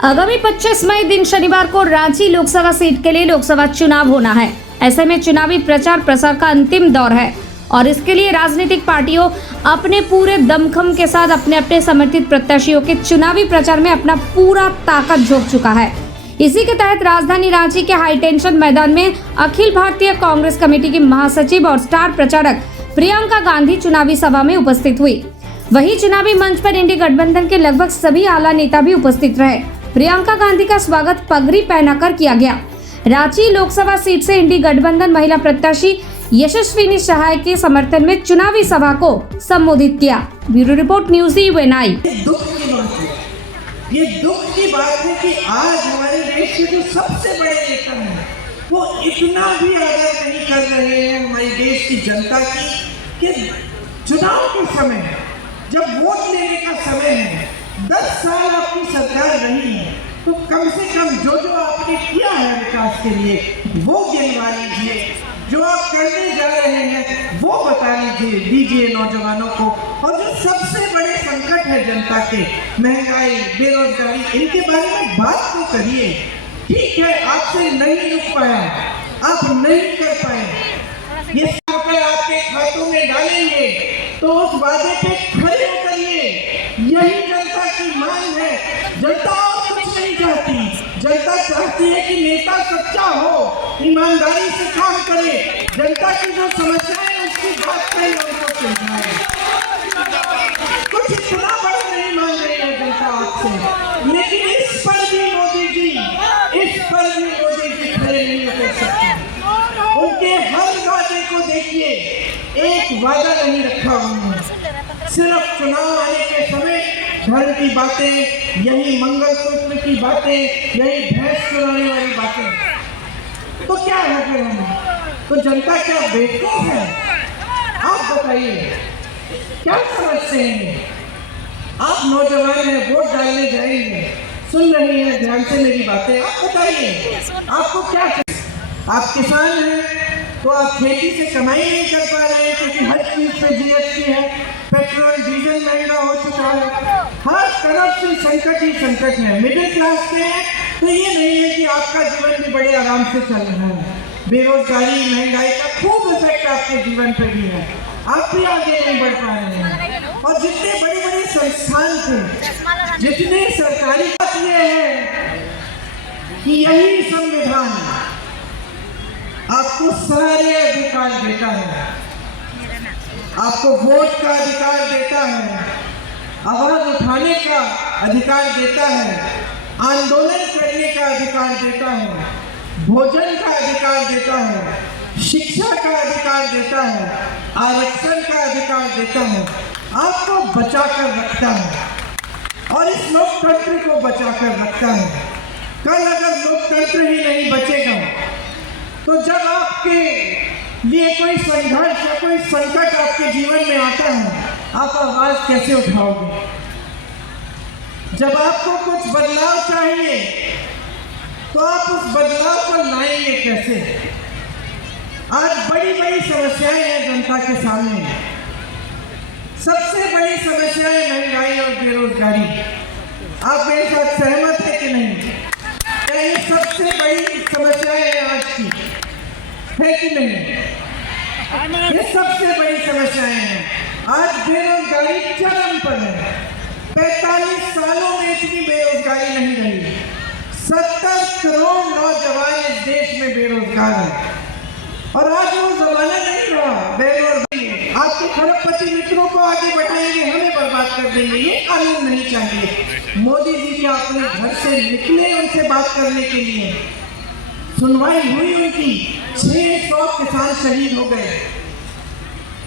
आगामी 25 मई दिन शनिवार को रांची लोकसभा सीट के लिए लोकसभा चुनाव होना है। ऐसे में चुनावी प्रचार प्रसार का अंतिम दौर है और इसके लिए राजनीतिक पार्टियों अपने पूरे दमखम के साथ अपने अपने समर्थित प्रत्याशियों के चुनावी प्रचार में अपना पूरा ताकत झोंक चुका है। इसी के तहत राजधानी रांची के हाईटेंशन मैदान में अखिल भारतीय कांग्रेस कमेटी की महासचिव और स्टार प्रचारक प्रियंका गांधी चुनावी सभा में उपस्थित हुई। वहीं चुनावी मंच पर इंडी गठबंधन के लगभग सभी आला नेता भी उपस्थित रहे। प्रियंका गांधी का स्वागत पगड़ी पहनाकर किया गया। रांची लोकसभा सीट से इंडी गठबंधन महिला प्रत्याशी यशस्विनी सहाय के समर्थन में चुनावी सभा को संबोधित किया। Bureau report news EVN। ये दुख की बात है कि आज हमारे देश के जो सबसे बड़े नेता हैं वो इतना भी आदर नहीं कर रहे हैं हमारे देश की जनता की कि चुनाव के समय जब वोट लेने का समय है, 10 साल आपकी सरकार रही है, तो कम से कम जो जो आपने किया है विकास के लिए वो गिनवा लीजिए। जो आप करने जा रहे हैं वो बता दीजिए नौजवानों को। और जो सबसे बड़े संकट है जनता के, महंगाई, बेरोजगारी, इनके बारे में बात तो करिए। ठीक है, आपसे नहीं रुक पाया, आप नहीं कर पाए, ये रुपए आपके खातों में डालेंगे तो उस वादे पे खड़े उतरिए। यही जनता की मांग है। जनता और कुछ नहीं चाहती। जनता चाहती है कि नेता सच्चा हो, ईमानदारी से काम करे, जनता की जो समस्याएं है उसकी बात करें, उनको सुलझाए। कुछ इतना बड़ा नहीं मांग रही है जनता आपसे, लेकिन इस पर भी मोदी जी खड़े नहीं उतर सकते। उनके हर वादे को देखिए, एक वादा नहीं रखा उन्होंने। सिर्फ चुनाव आने के समय धर्म की बातें, यही मंगलसूत्र की बातें, यही भैंस चुराने वाली बातें। तो क्या है फिर हमें? तो जनता क्या बेवकूफ है? आप बताइए, क्या समझते हैं? आप नौजवान हैं, वोट डालने जाएंगे, सुन रही हैं ध्यान से मेरी बातें। आप बताइए, आपको क्या चाहिए? आप किसान हैं तो आप खेती से कमाई नहीं कर पा रहे हैं क्योंकि हर चीज पे GST है, पेट्रोल डीजल महंगा हो चुका है, हर तरफ से संकट ही संकट है। मिडिल क्लास के हैं तो ये नहीं है कि आपका जीवन भी बड़े आराम से चल रहा है। बेरोजगारी, महंगाई का खूब इफेक्ट आपके जीवन पे भी है, आप भी आगे नहीं बढ़ पा रहे हैं। और जितने बड़े बड़े संस्थान थे, जितने सरकारी बात ये है कि यही संविधान आपको सारे अधिकार देता है, आपको वोट का अधिकार देता है, आवाज उठाने का अधिकार देता है, आंदोलन करने का अधिकार देता है, भोजन का अधिकार देता है, शिक्षा का अधिकार देता है, आरक्षण का अधिकार देता है, आपको बचा कर रखता है और इस लोकतंत्र को बचा कर रखता है। कल अगर लोकतंत्र ही नहीं बचेगा तो जब आपके लिए कोई संघर्ष या कोई संकट आपके जीवन में आता है, आप आवाज कैसे उठाओगे? जब आपको कुछ बदलाव चाहिए तो आप उस बदलाव को लाएंगे कैसे? आज बड़ी बड़ी समस्याएं हैं जनता के सामने। सबसे बड़ी समस्या है महंगाई और बेरोजगारी। आप मेरे साथ सहमत है कि नहीं? क्या ये सबसे बड़ी समस्याएं हैं आज की, है कि नहीं? ये सबसे बड़ी समस्याएं हैं। आज बेरोजगारी चरम पर है। 45 सालों में इतनी बेरोजगारी नहीं रही। 70 करोड़ नौजवान इस देश में बेरोजगार हैं और आज वो जमाना नहीं रहा बेरोजगारी। आपके खरबपति मित्रों को आगे बढ़ाएंगे, हमें बर्बाद कर देंगे, ये कानून नहीं चाहिए। मोदी जी के अपने घर से निकले उनसे बात करने के लिए, सुनवाई हुई उनकी, 600 किसान शहीद हो गए।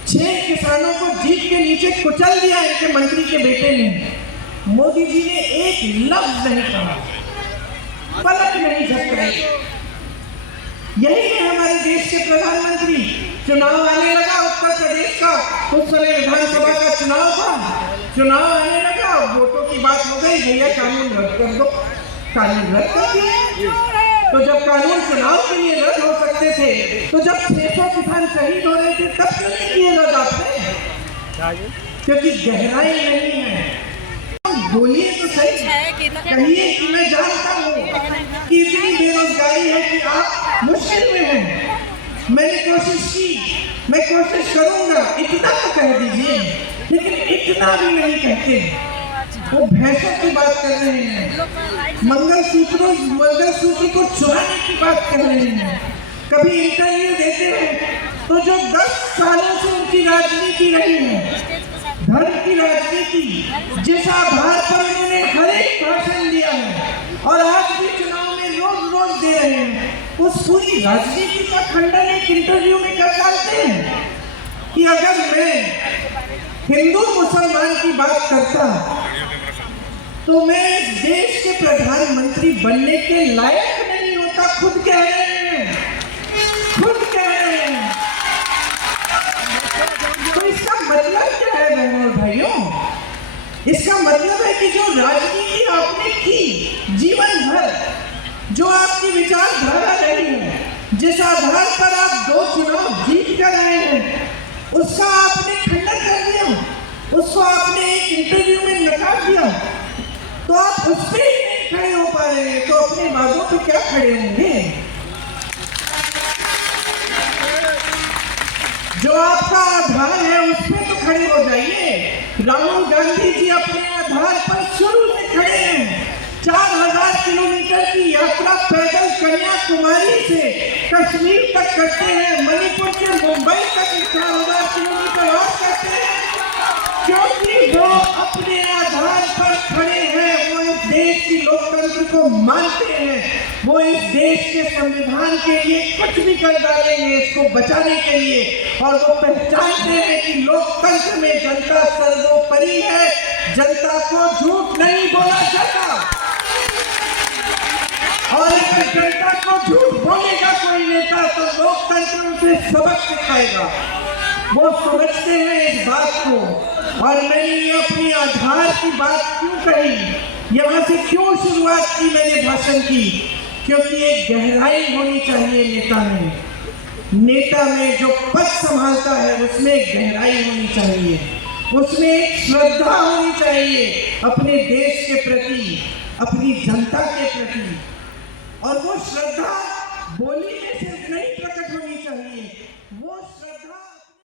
6 किसानों को जीप के नीचे कुचल दिया इनके मंत्री के बेटे ने। मोदी जी ने एक लफ्ज नहीं कहा, पलक नहीं झपकाई। यही है हमारे देश के प्रधानमंत्री। चुनाव आने लगा उत्तर प्रदेश का, उस समय विधानसभा का चुनाव था, चुनाव आने लगा, वोटों की बात हो गई, भैया कानून रद्द कर दो। कानून रद्द कर दिया। तो जब कानून चुनाव के लिए रद्द हो सकते थे, तो जब 600 किसान शहीद हो रहे थे तब क्यों नहीं किए रद्द आपने? क्योंकि गहराई नहीं है। बोलिए तो सही, कहिए कि मैं जा मैं कोशिश करूंगा, इतना तो कह दीजिए, लेकिन इतना भी नहीं कहते। वो भैंसों की बात कर रहे हैं, मंगलसूत्र को चुराने की बात कर रहे हैं। कभी इंटरव्यू देते हैं तो जो 10 सालों से उनकी राजनीति रही है, धर्म की राजनीति, जिस आधार पर उन्होंने हर एक भाषण दिया है और आज भी चुनाव में रोज दे रहे हैं, उस पूरी राजनीति का खंडन एक इंटरव्यू में कर डालते हैं कि अगर मैं हिंदू मुसलमान की बात करता तो मैं इस देश के प्रधानमंत्री बनने के लायक नहीं होता। खुद कह रहे हैं, खुद कह रहे हैं। तो इसका मतलब क्या है बहनों और भाइयों? इसका मतलब है कि जो राजनीति आपने की जीवन भर, जो आपकी विचारधारा रही है, जिस आधार पर आप 2 चुनाव जीत कर आए हैं, उसका आपने खंडन कर दिया, उसको आपने एक इंटरव्यू में नकार दिया, तो आप उस पर ही नहीं खड़े हो पा रहे हैं, तो अपने बातों पे क्या खड़े होंगे? जो आपका आधार है उस पर तो खड़े हो जाइए। राहुल गांधी जी अपने आधार पर शुरू से खड़े हैं। 4000 किलोमीटर की यात्रा पैदल कन्याकुमारी से कश्मीर तक करते हैं, मणिपुर से मुंबई तक 4000 किलोमीटर और करते हैं, क्योंकि वो अपने आधार पर खड़े हैं। वो इस देश की लोकतंत्र को मानते हैं, वो इस देश के संविधान के लिए कुछ भी कर डालेंगे इसको बचाने के लिए, और वो पहचानते हैं कि लोकतंत्र में जनता सर्वोपरि है, जनता को झूठ नहीं बोला जाता, और अगर जनता को झूठ बोलेगा कोई नेता तो लोकतंत्र उसे सबक सिखाएगा। वो समझते हैं इस बात को। और मैंने ये अपनी आधार की बात क्यों कही, यहाँ से क्यों शुरुआत की मैंने भाषण की, क्योंकि एक गहराई होनी चाहिए नेता में जो पद संभालता है उसमें एक गहराई होनी चाहिए, उसमें एक श्रद्धा होनी चाहिए अपने देश के प्रति, अपनी जनता के प्रति। और वो श्रद्धा बोली में सिर्फ नहीं प्रकट होनी चाहिए, वो श्रद्धा